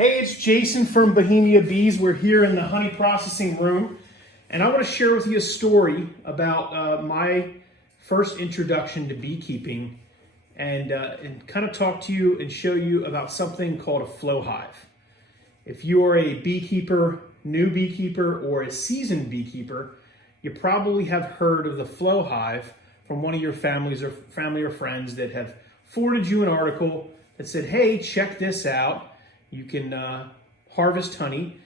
Hey, it's Jason from Bohemia Bees. We're here in the honey processing room, and I want to share with you a story about my first introduction to beekeeping and kind of talk to you and show you about something called a flow hive. If you are a beekeeper, new beekeeper, or a seasoned beekeeper, you probably have heard of the flow hive from one of your family or friends that have forwarded you an article that said, hey, check this out. You can harvest honey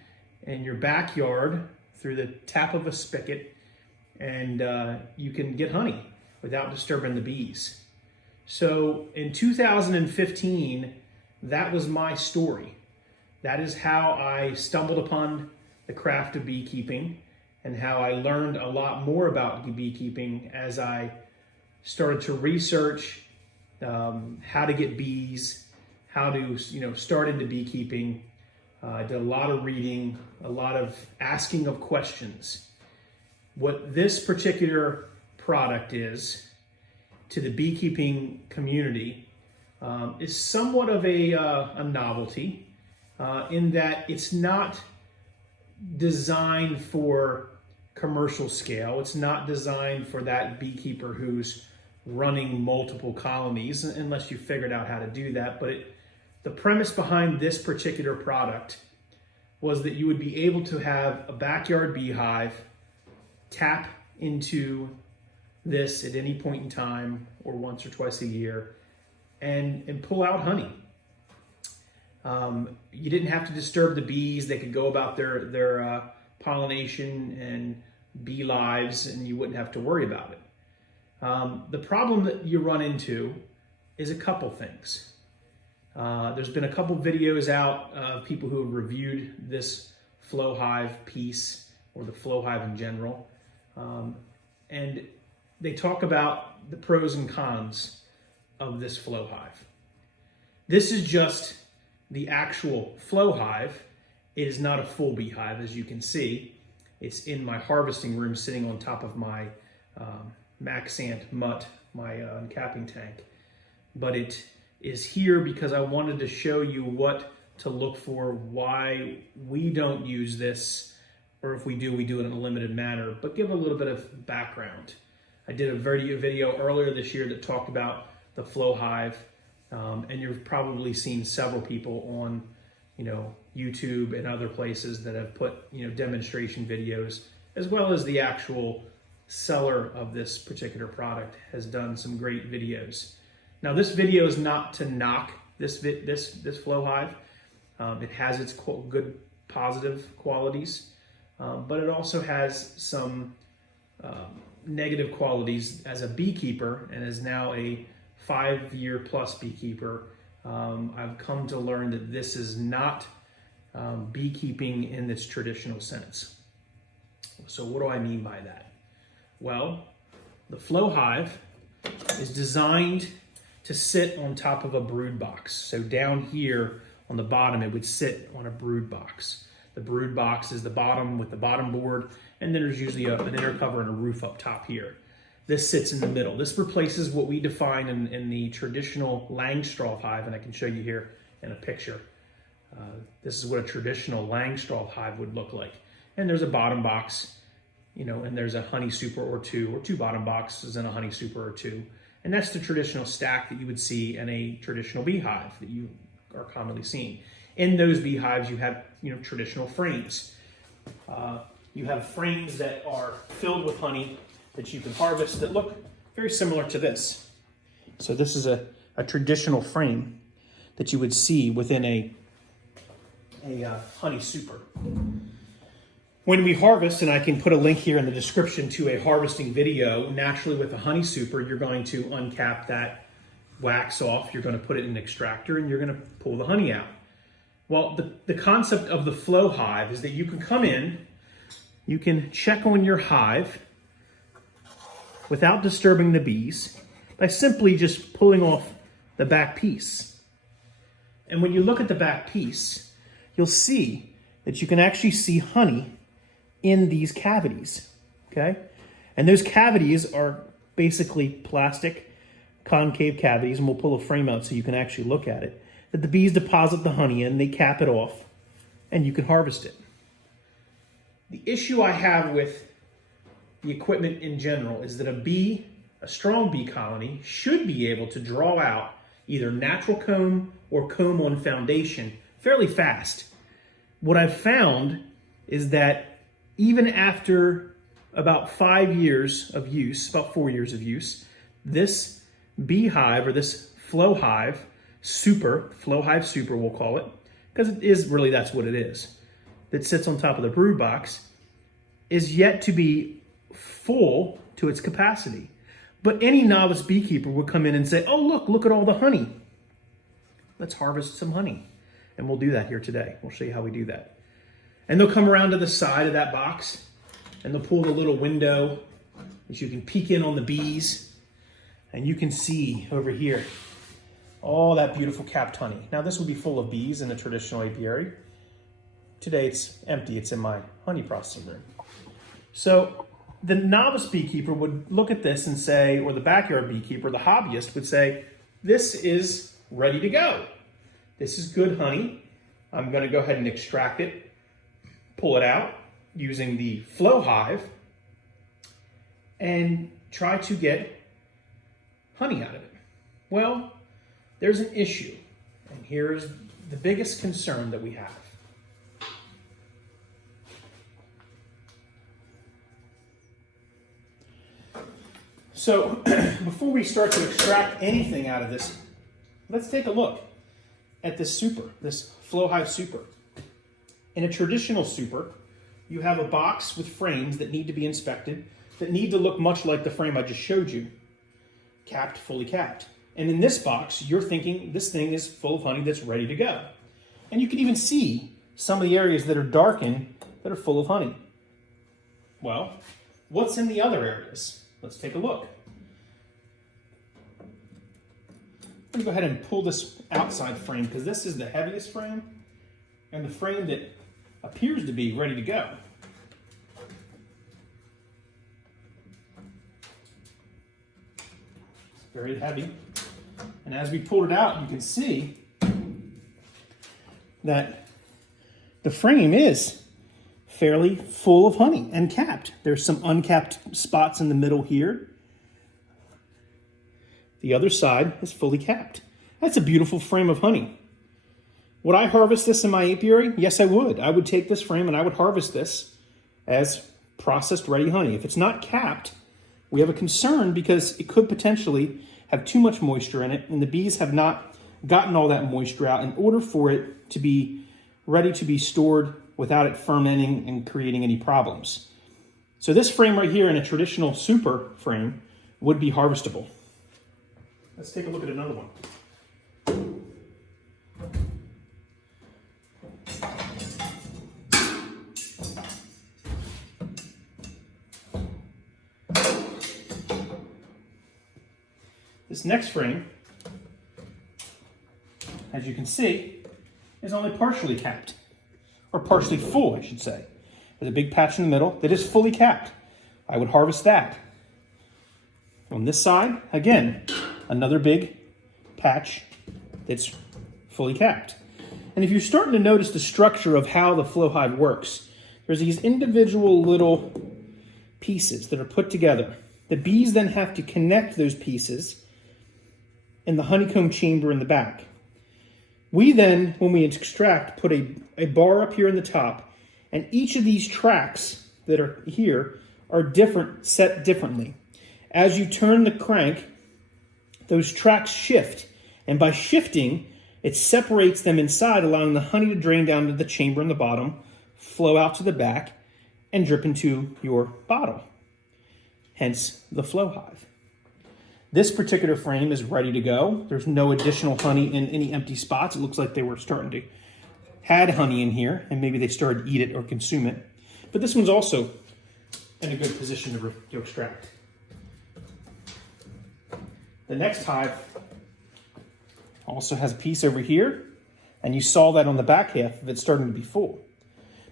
in your backyard through the tap of a spigot, and you can get honey without disturbing the bees. So in 2015, that was my story. That is how I stumbled upon the craft of beekeeping and how I learned a lot more about beekeeping as I started to research how to get bees, how to start into beekeeping. I did a lot of reading, a lot of asking of questions. What this particular product is to the beekeeping community is somewhat of a novelty in that it's not designed for commercial scale. It's not designed for that beekeeper who's running multiple colonies, unless you figured out how to do that. But the premise behind this particular product was that you would be able to have a backyard beehive, tap into this at any point in time or once or twice a year and pull out honey. You didn't have to disturb the bees. They could go about their pollination and bee lives, and you wouldn't have to worry about it. The problem that you run into is a couple things. There's been a couple videos out of people who have reviewed this flow hive piece or the flow hive in general. And they talk about the pros and cons of this flow hive. This is just the actual flow hive. It is not a full beehive, as you can see. It's in my harvesting room sitting on top of my Maxant mutt, my uncapping tank. But it is here because I wanted to show you what to look for, why we don't use this, or if we do it in a limited manner, but give a little bit of background. I did a video earlier this year that talked about the flow hive, and you've probably seen several people on YouTube and other places that have put demonstration videos, as well as the actual seller of this particular product has done some great videos. Now, this video is not to knock this flow hive. It has its good positive qualities, but it also has some negative qualities as a beekeeper, and as now a 5-year plus beekeeper. I've come to learn that this is not beekeeping in its traditional sense. So what do I mean by that? Well, the flow hive is designed to sit on top of a brood box. So down here on the bottom, it would sit on a brood box. The brood box is the bottom with the bottom board, and then there's usually an inner cover and a roof up top here. This sits in the middle. This replaces what we define in the traditional Langstroth hive, and I can show you here in a picture. This is what a traditional Langstroth hive would look like. And there's a bottom box, and there's a honey super or two bottom boxes and a honey super or two. And that's the traditional stack that you would see in a traditional beehive that you are commonly seeing. In those beehives, you have traditional frames. You have frames that are filled with honey that you can harvest that look very similar to this. So this is a traditional frame that you would see within a honey super. When we harvest, and I can put a link here in the description to a harvesting video, naturally with a honey super, you're going to uncap that wax off, you're going to put it in an extractor, and you're going to pull the honey out. Well, the concept of the flow hive is that you can come in, you can check on your hive without disturbing the bees by simply just pulling off the back piece. And when you look at the back piece, you'll see that you can actually see honey in these cavities, okay? And those cavities are basically plastic concave cavities, and we'll pull a frame out so you can actually look at it. that the bees deposit the honey in, they cap it off, and you can harvest it. The issue I have with the equipment in general is that a strong bee colony should be able to draw out either natural comb or comb on foundation fairly fast. What I've found is that even after about 5 years of use, about 4 years of use, this beehive, or this flowhive super, flowhive super we'll call it, because it is really, that's what it is, that sits on top of the brood box, is yet to be full to its capacity. But any novice beekeeper would come in and say, oh, look at all the honey. Let's harvest some honey. And we'll do that here today. We'll show you how we do that. And they'll come around to the side of that box and they'll pull the little window that you can peek in on the bees. And you can see over here all that beautiful capped honey. Now this would be full of bees in a traditional apiary. Today it's empty, it's in my honey processing room. So the novice beekeeper would look at this and say, or the backyard beekeeper, the hobbyist would say, this is ready to go. This is good honey. I'm gonna go ahead and extract it, pull it out using the flowhive, and try to get honey out of it. Well, there's an issue, and here's the biggest concern that we have. So before we start to extract anything out of this, let's take a look at this super, this flowhive super. In a traditional super, you have a box with frames that need to be inspected, that need to look much like the frame I just showed you, capped, fully capped. And in this box, you're thinking this thing is full of honey that's ready to go. And you can even see some of the areas that are darkened that are full of honey. Well, what's in the other areas? Let's take a look. Let me go ahead and pull this outside frame because this is the heaviest frame and the frame that appears to be ready to go. It's very heavy. And as we pulled it out, you can see that the frame is fairly full of honey and capped. There's some uncapped spots in the middle here. The other side is fully capped. That's a beautiful frame of honey. Would I harvest this in my apiary? Yes, I would. I would take this frame and I would harvest this as processed ready honey. If it's not capped, we have a concern because it could potentially have too much moisture in it, and the bees have not gotten all that moisture out in order for it to be ready to be stored without it fermenting and creating any problems. So this frame right here in a traditional super frame would be harvestable. Let's take a look at another one. This next frame, as you can see, is only partially capped, or partially full, I should say. There's a big patch in the middle that is fully capped. I would harvest that. On this side, again, another big patch that's fully capped. And if you're starting to notice the structure of how the flowhive works, there's these individual little pieces that are put together. The bees then have to connect those pieces in the honeycomb chamber in the back. We then, when we extract, put a bar up here in the top, and each of these tracks that are here are different, set differently. As you turn the crank, those tracks shift, and by shifting, it separates them inside, allowing the honey to drain down to the chamber in the bottom, flow out to the back, and drip into your bottle. Hence the flowhive. This particular frame is ready to go. There's no additional honey in any empty spots. It looks like they were starting to had honey in here, and maybe they started to eat it or consume it. But this one's also in a good position to extract. The next hive also has a piece over here, and you saw that on the back half of it starting to be full.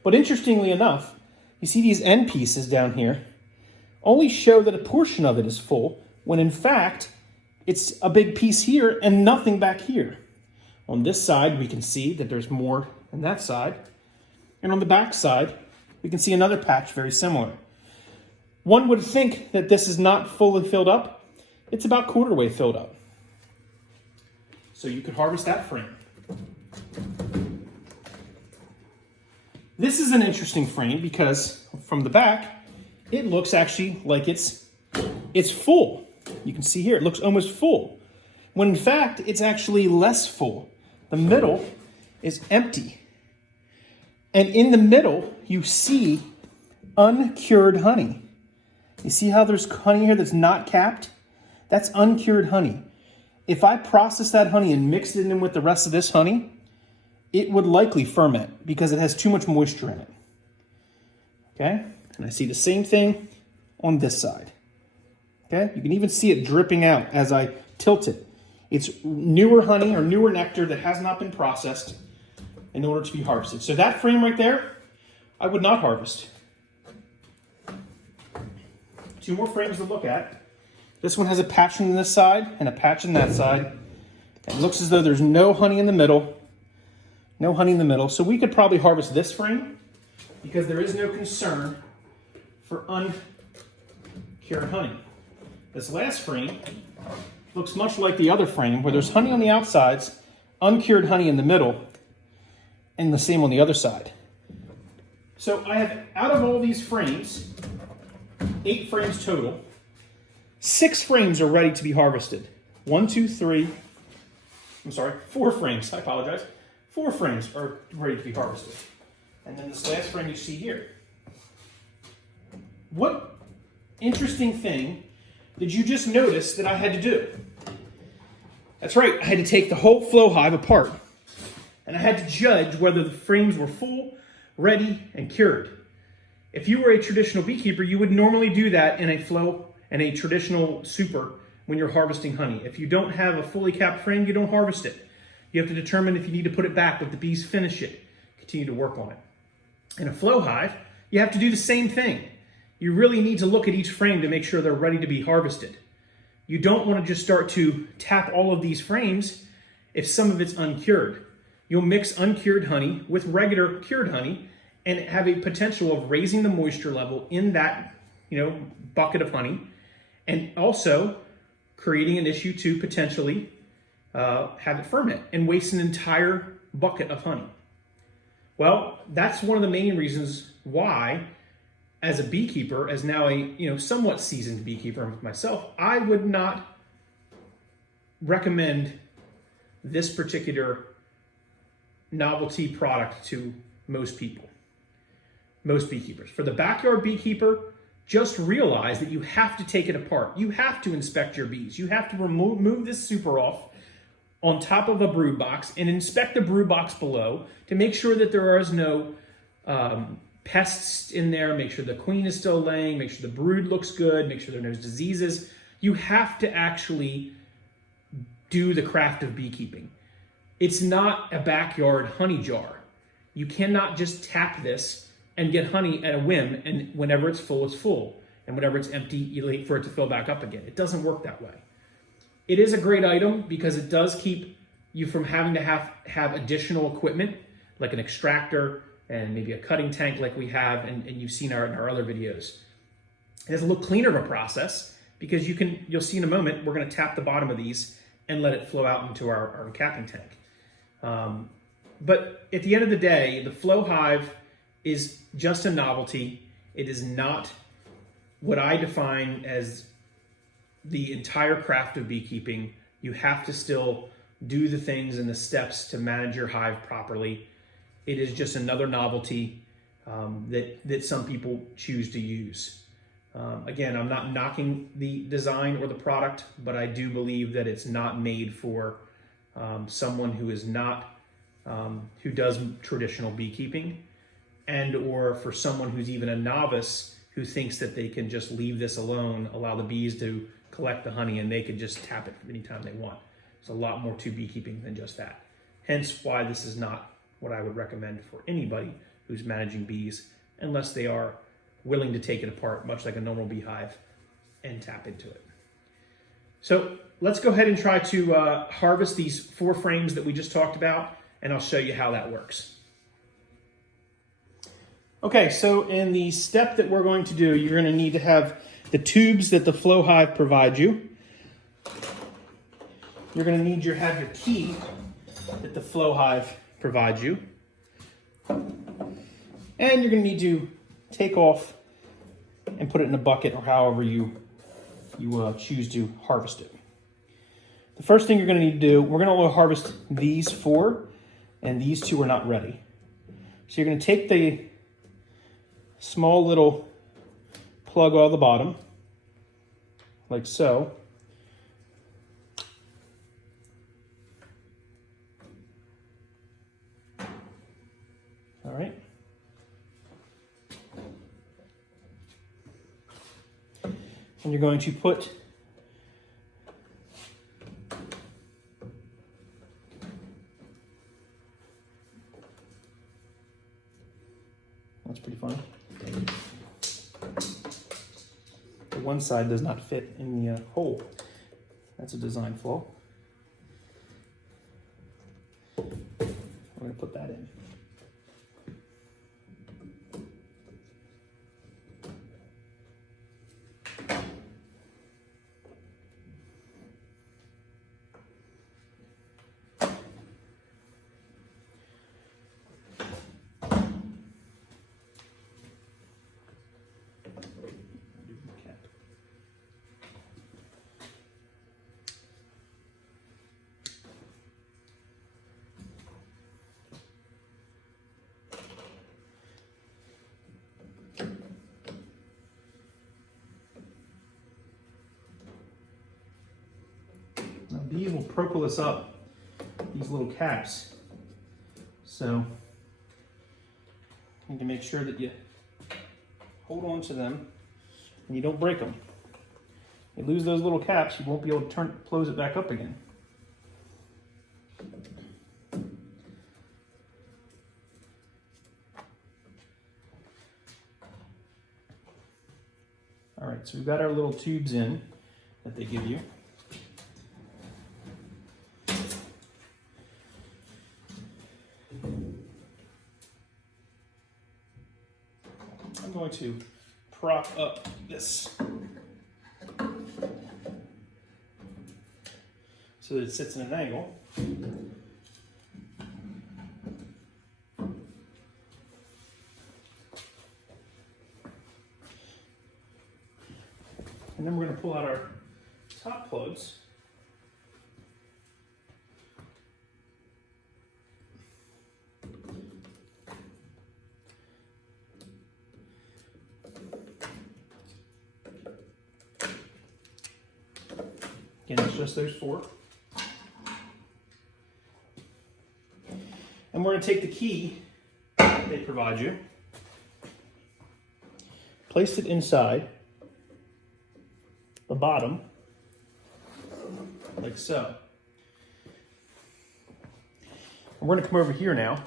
But interestingly enough, you see these end pieces down here only show that a portion of it is full, when in fact, it's a big piece here and nothing back here. On this side, we can see that there's more on that side. And on the back side, we can see another patch very similar. One would think that this is not fully filled up. It's about quarter way filled up. So you could harvest that frame. This is an interesting frame because from the back, it looks actually like it's full. You can see here, it looks almost full. When in fact, it's actually less full. The middle is empty. And in the middle, you see uncured honey. You see how there's honey here that's not capped? That's uncured honey. If I process that honey and mix it in with the rest of this honey, it would likely ferment because it has too much moisture in it. Okay? And I see the same thing on this side. Okay? You can even see it dripping out as I tilt it. It's newer honey or newer nectar that has not been processed in order to be harvested. So that frame right there, I would not harvest. Two more frames to look at. This one has a patch on this side and a patch on that side. It looks as though there's no honey in the middle. No honey in the middle. So we could probably harvest this frame because there is no concern for uncured honey. This last frame looks much like the other frame where there's honey on the outsides, uncured honey in the middle, and the same on the other side. So I have, out of all these frames, 8 frames total, 6 frames are ready to be harvested. 4 frames, I apologize. 4 frames are ready to be harvested. And then this last frame you see here. What interesting thing did you just notice that I had to do? That's right, I had to take the whole flow hive apart. And I had to judge whether the frames were full, ready, and cured. If you were a traditional beekeeper, you would normally do that in a traditional super when you're harvesting honey. If you don't have a fully capped frame, you don't harvest it. You have to determine if you need to put it back, let the bees finish it, continue to work on it. In a flow hive, you have to do the same thing. You really need to look at each frame to make sure they're ready to be harvested. You don't want to just start to tap all of these frames if some of it's uncured. You'll mix uncured honey with regular cured honey and have a potential of raising the moisture level in that, bucket of honey, and also creating an issue to potentially have it ferment and waste an entire bucket of honey. Well, that's one of the main reasons why, as a beekeeper, as now a somewhat seasoned beekeeper myself, I would not recommend this particular novelty product to most people, most beekeepers. For the backyard beekeeper, just realize that you have to take it apart. You have to inspect your bees. You have to remove this super off on top of a brood box and inspect the brood box below to make sure that there is no pests in there, make sure the queen is still laying, make sure the brood looks good, make sure there are no diseases. You have to actually do the craft of beekeeping. It's not a backyard honey jar. You cannot just tap this and get honey at a whim, and whenever it's full, it's full. And whenever it's empty, you wait for it to fill back up again. It doesn't work that way. It is a great item because it does keep you from having to have additional equipment, like an extractor and maybe a cutting tank like we have, and you've seen in our other videos. It has a little cleaner of a process because you'll see in a moment, we're gonna tap the bottom of these and let it flow out into our capping tank. But at the end of the day, the flow hive is just a novelty. It is not what I define as the entire craft of beekeeping. You have to still do the things and the steps to manage your hive properly. It is just another novelty that some people choose to use. Again, I'm not knocking the design or the product, but I do believe that it's not made for someone who is not, who does traditional beekeeping, and or for someone who's even a novice who thinks that they can just leave this alone, allow the bees to collect the honey, and they can just tap it anytime they want. There's a lot more to beekeeping than just that. Hence why this is not what I would recommend for anybody who's managing bees, unless they are willing to take it apart, much like a normal beehive, and tap into it. So let's go ahead and try to harvest these 4 frames that we just talked about, and I'll show you how that works. Okay, so in the step that we're going to do, you're going to need to have the tubes that the flowhive provides you. You're going to need to have your key that the flowhive provides you. And you're going to need to take off and put it in a bucket or however you choose to harvest it. The first thing you're going to need to do, we're going to harvest these 4, and these 2 are not ready. So you're going to take the small little plug on the bottom, like so. All right. And you're going to put that's pretty funny. The one side does not fit in the hole. That's a design flaw. We're going to put that in. Now bees will propolis up these little caps, so you need to make sure that you hold on to them and you don't break them. You lose those little caps, you won't be able to close it back up again. All right, so we've got our little tubes in that they give you. I'm going to prop up this so that it sits in an angle. And then we're going to pull out our top plugs. Again, it's just those 4. And we're going to take the key they provide you, place it inside the bottom, like so. And we're going to come over here now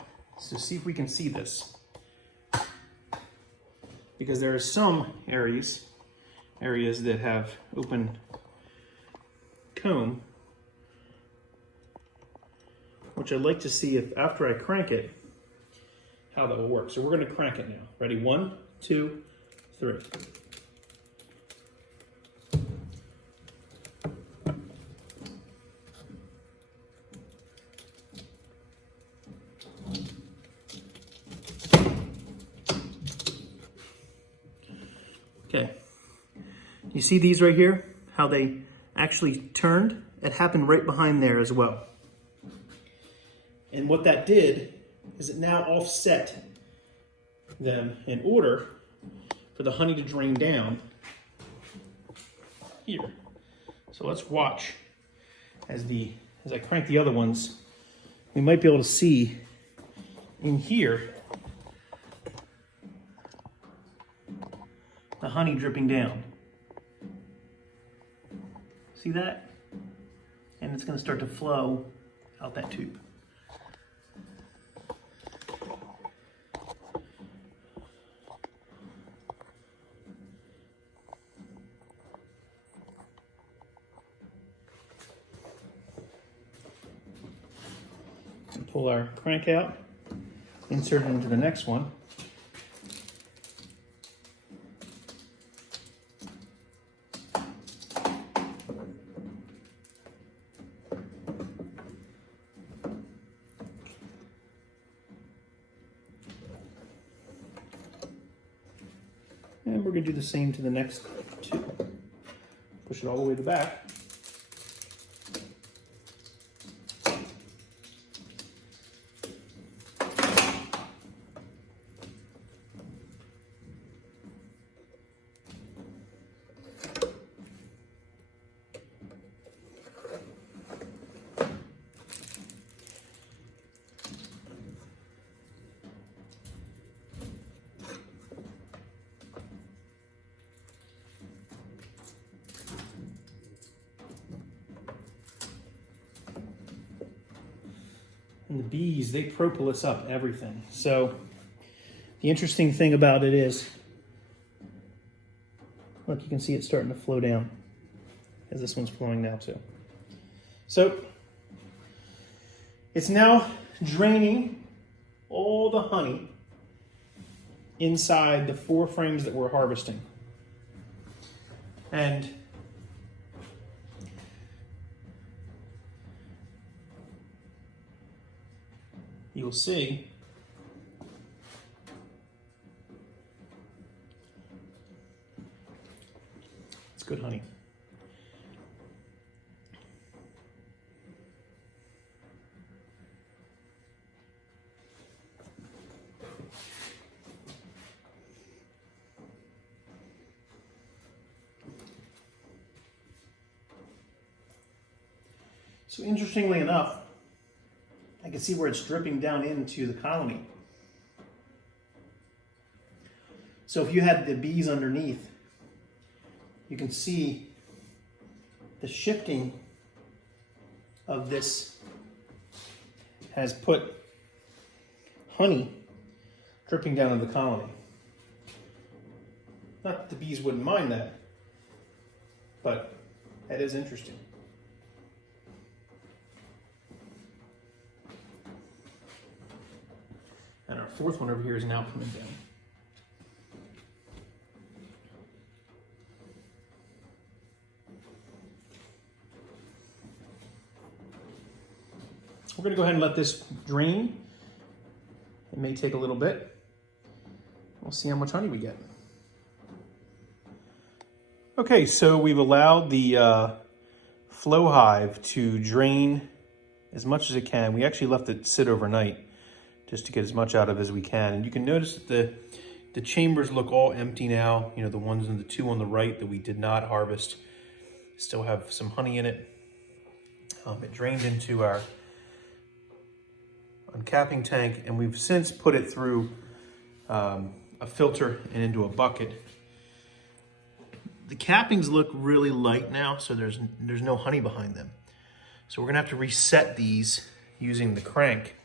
to see if we can see this, because there are some areas that have open comb, which I'd like to see if after I crank it, how that will work. So we're going to crank it now. Ready? 1, 2, 3. Okay. You see these right here? How they actually turned? It happened right behind there as well. And what that did is it now offset them in order for the honey to drain down here. So let's watch as I crank the other ones. We might be able to see in here the honey dripping down. See that? And it's going to start to flow out that tube. pull our crank out, insert it into the next one. And we're going to do the same to the next two. Push it all the way to the back. And the bees, they propolis up everything. So the interesting thing about it is, look, you can see it starting to flow down as this one's flowing now too. So it's now draining all the honey inside the 4 frames that we're harvesting. And you'll see it's good honey. So interestingly enough, I can see where it's dripping down into the colony. So if you had the bees underneath, you can see the shifting of this has put honey dripping down into the colony. Not that the bees wouldn't mind that, but that is interesting. And our 4th one over here is now coming down. We're going to go ahead and let this drain. It may take a little bit. We'll see how much honey we get. Okay, so we've allowed the flow hive to drain as much as it can. We actually left it sit overnight just to get as much out of as we can. And you can notice that the chambers look all empty now. You know, the ones and the 2 on the right that we did not harvest still have some honey in it. It drained into our uncapping tank, and we've since put it through a filter and into a bucket. The cappings look really light now, so there's no honey behind them. So we're gonna have to reset these using the crank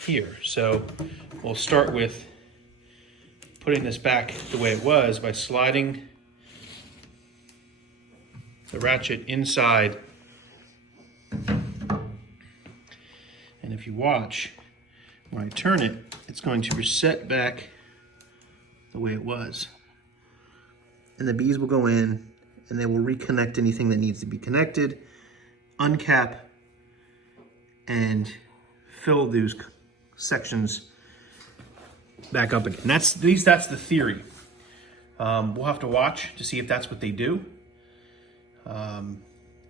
here. So we'll start with putting this back the way it was by sliding the ratchet inside. And if you watch, when I turn it, it's going to reset back the way it was. And the bees will go in and they will reconnect anything that needs to be connected, uncap, and fill those sections back up again. That's the theory. We'll have to watch to see if that's what they do.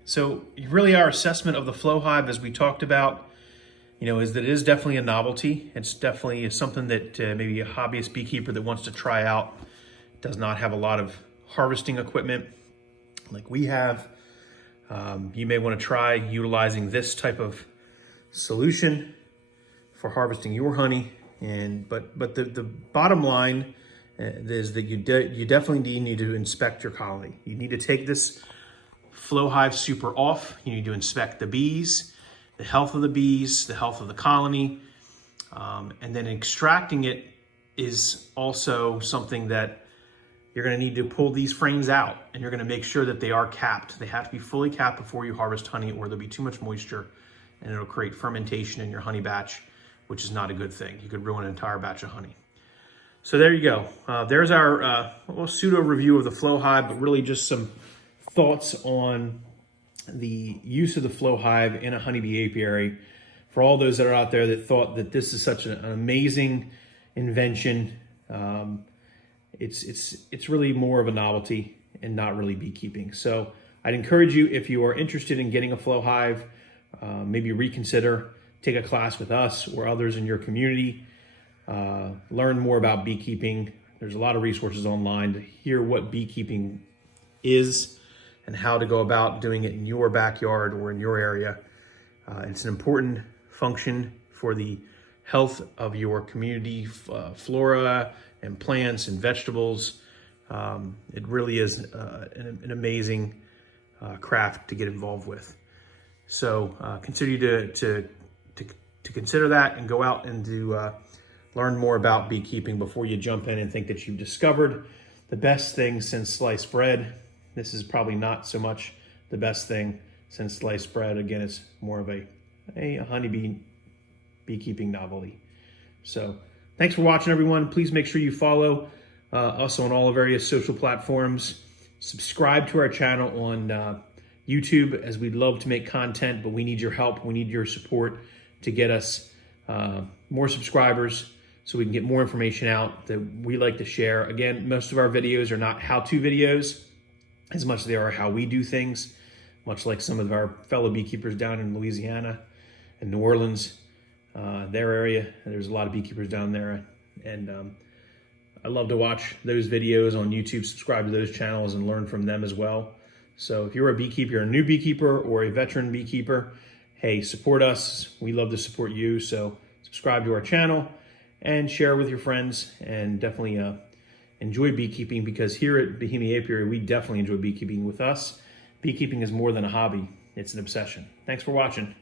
So really our assessment of the flow hive, as we talked about, is that it is definitely a novelty. It's definitely something that maybe a hobbyist beekeeper that wants to try out does not have a lot of harvesting equipment like we have. You may want to try utilizing this type of solution for harvesting your honey. But the bottom line is that you definitely need to inspect your colony. You need to take this flow hive super off. You need to inspect the bees, the health of the bees, the health of the colony, and then extracting it is also something that you're going to need to pull these frames out, and you're going to make sure that they are capped. They have to be fully capped before you harvest honey, or there'll be too much moisture and it'll create fermentation in your honey batch, which is not a good thing. You could ruin an entire batch of honey. So there you go. There's our pseudo review of the flowhive, but really just some thoughts on the use of the flowhive in a honeybee apiary. For all those that are out there that thought that this is such an amazing invention, it's really more of a novelty and not really beekeeping. So I'd encourage you, if you are interested in getting a flowhive, maybe reconsider, take a class with us or others in your community. Learn more about beekeeping. There's a lot of resources online to hear what beekeeping is and how to go about doing it in your backyard or in your area. It's an important function for the health of your community, flora and plants and vegetables. It really is an amazing craft to get involved with. So consider to consider that and go out and learn more about beekeeping before you jump in and think that you've discovered the best thing since sliced bread. This is probably not so much the best thing since sliced bread. Again, it's more of a honeybee beekeeping novelty. So thanks for watching, everyone. Please make sure you follow us on all the various social platforms. Subscribe to our channel on YouTube, as we'd love to make content, but we need your help. We need your support to get us more subscribers so we can get more information out that we like to share. Again, most of our videos are not how-to videos as much as they are how we do things, much like some of our fellow beekeepers down in Louisiana and New Orleans, their area. There's a lot of beekeepers down there, and I love to watch those videos on YouTube, subscribe to those channels, and learn from them as well. So if you're a beekeeper, a new beekeeper, or a veteran beekeeper, hey, support us. We love to support you. So subscribe to our channel and share with your friends, and definitely enjoy beekeeping, because here at Bohemia Apiary, we definitely enjoy beekeeping. With us, beekeeping is more than a hobby. It's an obsession. Thanks for watching.